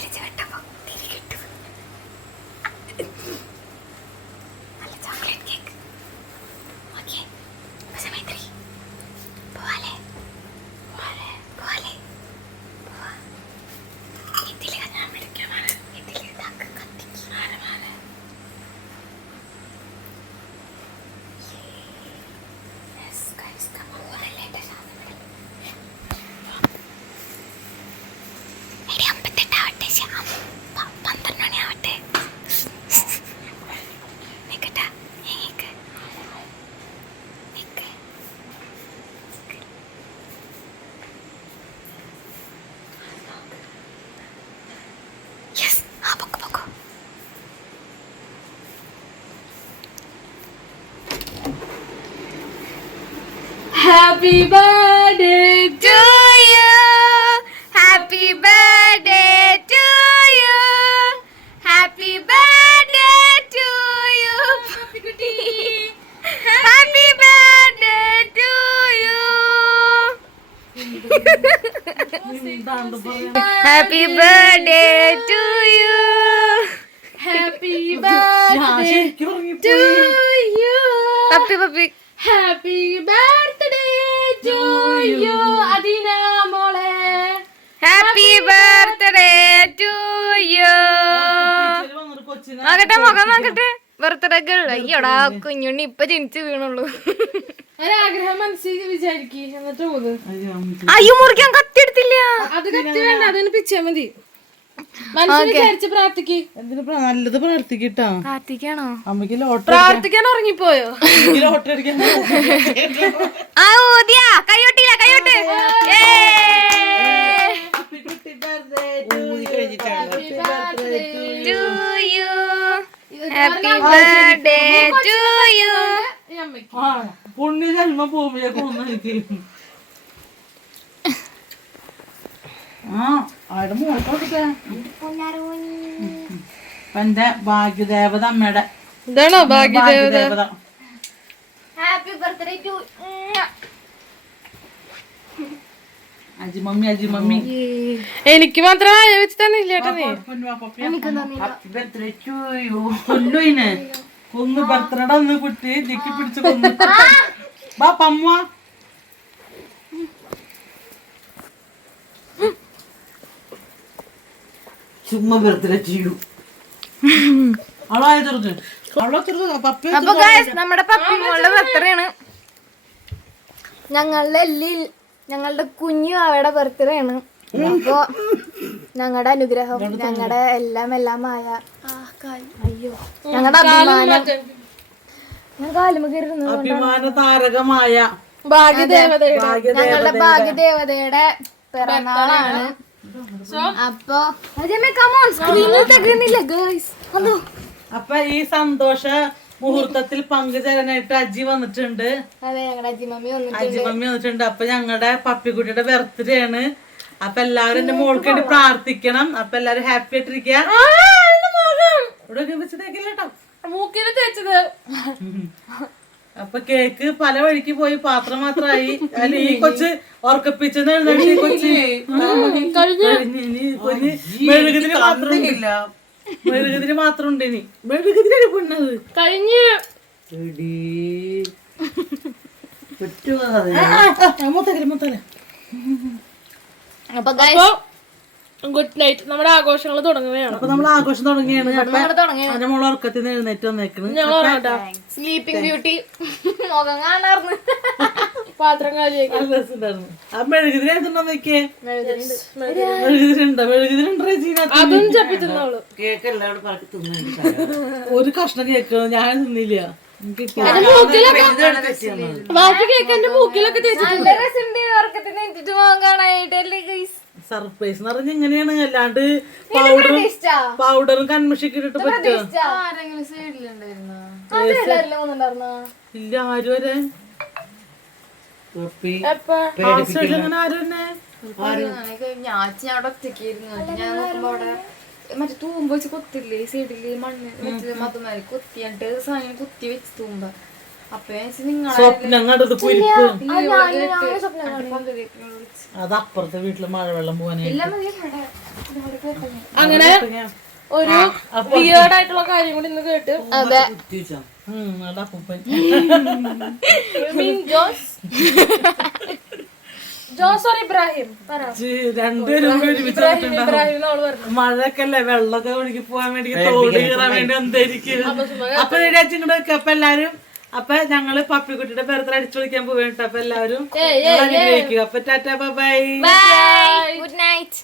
വലിച്ചു വിട്ടപ്പോ Happy birthday to you. Happy birthday to you. Happy birthday to you. Happy birthday to you. Happy birthday to you. Happy birthday to you. Happy birthday. Happy birthday to you Adeena മോളെ. Happy birthday to U നോക്കട്ടെ മുഖം നോക്കട്ടെ. Birthday girl അയ്യോടാ കുഞ്ഞുണ്ണി ഇപ്പൊ ജനിച്ചു വീണുള്ളൂ. ഒരാഗ്രഹം മനസ്സിൽ വിചാരിക്കും. എന്നിട്ട് പോകുന്നത് അയ്യോ മുറിക്കാൻ കത്തിയെടുത്തില്ല അത് കത്തി വേണ്ട അതിന് പിച്ചാ മതി. നല്ലത് പ്രാർത്ഥിക്കട്ടാ? കാത്തിക്കാണോ അമ്മയ്ക്ക് ലോട്ടറി പ്രാർത്ഥിക്കാൻ ഉറങ്ങിപ്പോയോ? ആ ഊതിയാ കൈയൊട്ടില്ല കൈയൊട്ട്. ഹാപ്പി ബർത്ത്ഡേ ടു യു പുണ്യ ജന്മ പോകുമ്പോഴേക്കും ഒന്ന് ആ അവിടെ മോട്ടോട്ടെ എന്റെ ഭാഗ്യദേവത അമ്മയുടെ. ഇതാണോ Bhagyadevatha? Happy birthday to Aji mummy Aji mummy എനിക്ക് മാത്രം വായ വെച്ച് തന്നില്ല നീ. കൊന്ന് ബർത്ത്ഡേ ഒന്ന് കുട്ടി പിടിച്ച് കൊന്നു. ബാ പമ്മ ചുമ്മാ ബർത്ത്ഡേ ചെയ്യൂ. അവളായ ചെറുത്? അവളെ ചെറുത്? പപ്പ നമ്മുടെ പപ്പി മോളുടെ ബർത്ത്ഡേ ആണ്. ഞങ്ങളുടെ എല്ലി ഞങ്ങളുടെ കുഞ്ഞു അവയുടെ ബർത്ത്ഡേ ആണ്. അപ്പോ ഞങ്ങളുടെ അനുഗ്രഹം ഞങ്ങളുടെ എല്ലാം എല്ലാം ആയ അയ്യോ ഞങ്ങളുടെ അഭിമാനം. ഞാൻ കാലുമുകരുന്നു അഭിമാന താരകമായ ഭാഗ്യദേവതയുടെ ഞങ്ങളുടെ ഭാഗ്യദേവതയുടെ പിറന്നാളാണ്. അപ്പൊ സ്ക്രീനിൽ തകരുന്നില്ല ഗേൾസ് അതോ അപ്പൊ ഈ സന്തോഷ മുഹൂർത്തത്തിൽ പങ്കുചേരാനായിട്ട് അജി വന്നിട്ടുണ്ട്. അതെ ഞങ്ങളുടെ അജി മമ്മി വന്നിട്ടുണ്ട്. അപ്പൊ ഞങ്ങളുടെ പപ്പിക്കുട്ടിയുടെ ബർത്ത്ഡേ ആണ്. അപ്പൊ എല്ലാവരും എന്റെ മോൾക്ക് വേണ്ടി പ്രാർത്ഥിക്കണം. അപ്പൊ എല്ലാരും ഹാപ്പി ആയിട്ടിരിക്കുക ഇവിടെ മൂക്കിന് തേച്ചത്. അപ്പൊ കേക്ക് പല വഴിക്ക് പോയി. പാത്രം മാത്രമായി അല്ല ഈ കൊച്ച് ഓർക്കപ്പിച്ചെന്ന് എഴുന്നേറ്റ് ഈ കൊച്ച്. കഴിഞ്ഞ്. ഇനി കൊഞ്ഞ് മെഴുകുതിരി മാത്രം ഉണ്ട് ഇനി. മെഴുകുതിരി പെണ്ണത്. കഴിഞ്ഞ്. അപ്പൊ ഗുഡ് നൈറ്റ് നമ്മുടെ ആഘോഷങ്ങൾ തുടങ്ങുകയാണ്. അപ്പൊ നമ്മൾ ആഘോഷം തുടങ്ങിയാണ്. മോൾ ഉറക്കത്തിൽ നിന്ന് എഴുന്നേറ്റ് വന്നേക്കുന്നത് സ്ലീപ്പിംഗ് ബ്യൂട്ടി മുഖം കാണാർന്ന്. പാത്രം ഒരു കഷ്ണം കേക്ക് ഞാൻ തിന്നില്ല. സർപ്രൈസ് എന്ന് പറഞ്ഞ ഇങ്ങനെയാണ്. അല്ലാണ്ട് പൗഡറും പൗഡറും കൺമഷിക്ക് ഇട്ടിട്ട് പറ്റുക ഇല്ല ആരും വരെ എപ്പ ആ സൈഡിൽ അങ്ങനെ ആരും തന്നെ ഞാൻ അവിടെ ഒറ്റയ്ക്കായിരുന്നു. ഞാൻ നോക്കുമ്പോ അവിടെ മറ്റേ തൂമ്പ വെച്ച് കൊത്തില്ലേ സൈഡിൽ മണ്ണ് മറ്റേ മതമാര് കൊത്തിയിട്ട് സാധനം കുത്തി വെച്ച് തൂമ്പ. അപ്പൊ അത് അപ്പുറത്തെ വീട്ടിൽ മഴവെള്ളം അങ്ങനെ ഒരു കാര്യം കൂടി ഇന്ന് കേട്ട്. അതെ. അതാ അപ്പൂപ്പൻ. മീൻ ജോസ് ജോസ് ഓർ ഇബ്രാഹിം പറ. രണ്ടുപേരും കൂടി ഒരുമിച്ച്. ഇബ്രാഹിം എന്നവൾ പറഞ്ഞു മഴയൊക്കെ അല്ലേ വെള്ളമൊക്കെ ഒഴുകി പോകാൻ വേണ്ടി തോട് കയറാൻ വേണ്ടി എന്തായിരിക്കും അപ്പൊ ചേച്ചി ഇങ്ങോട്ട് വെക്ക അപ്പൊ എല്ലാരും അപ്പൊ ഞങ്ങൾ പപ്പിക്കുട്ടിയുടെ ബർത്ത്ഡേ അടിച്ചു വിളിക്കാൻ പോവേണ്ട അപ്പൊ എല്ലാവരും അനുഗ്രഹിക്കുക അപ്പൊ tata bye bye. Good night